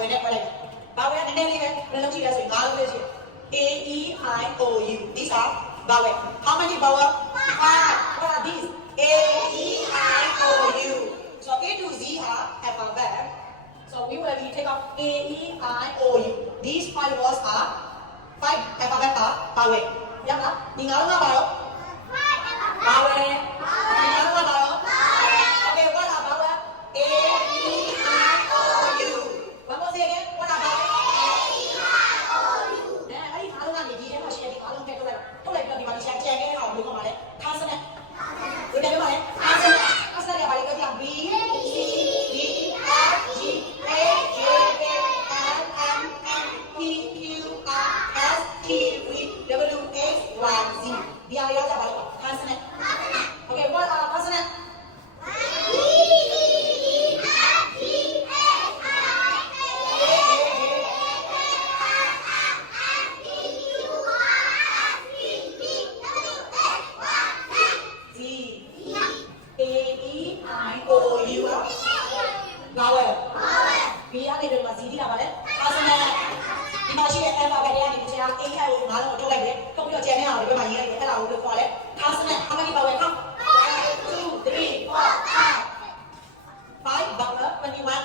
vowel နဲ့ဖွဲ့လိုက်တယ် vowel ကနည်းနည်းလေးပဲဘယ်လိုကြည့်လဲဆိုရင်၅လုံးလေးရှိတယ် A E I O U these are vowel how many vowel 5 what are these A E I O U so A to Z are alphabet so we will take out A E I O U these 5 words are 5 alphabet are vowel ရမလားဒီ၅လုံးကဘာလို့ vowel ဒီ၅လုံးကဘာလို့ okay what are vowel A E I O U one more say again what are vowel A E I O U အဲ့ဒီအားလုံးကနေဒီထဲမှာရှိတဲ့ဒီအားလုံးနဲ့ထုတ်လိုက်ပြီးတော့ဒီမှာဒီချန်ခဲ့အောင်လုပ်ကြပါလေထားစနစ်ဒီထဲမှာလေထားစနစ်ရပါလေတော့ B C D F G A J K L M N P Q R S T V W X Y Z ဒီအားရောက်ကြပါလေထားစနစ် okay what are ထားစနစ်B ကနေတော့မှာ Z တိလာပါလေအားစနဲ့ဒီမှာရှိတဲ့ alphabet တွေကနေဒီချာ A ကို၅လုံးထုတ်လိုက်တယ်ထုတ်ပြီးတော့ကျန်တဲ့အောင်ဒီဘက်မှာရေးလိုက်တယ်အဲ့ဒါကိုလို့ခေါ်လဲအားစနဲ့ how many vowel count 1 2 3 4 5 vowel when you want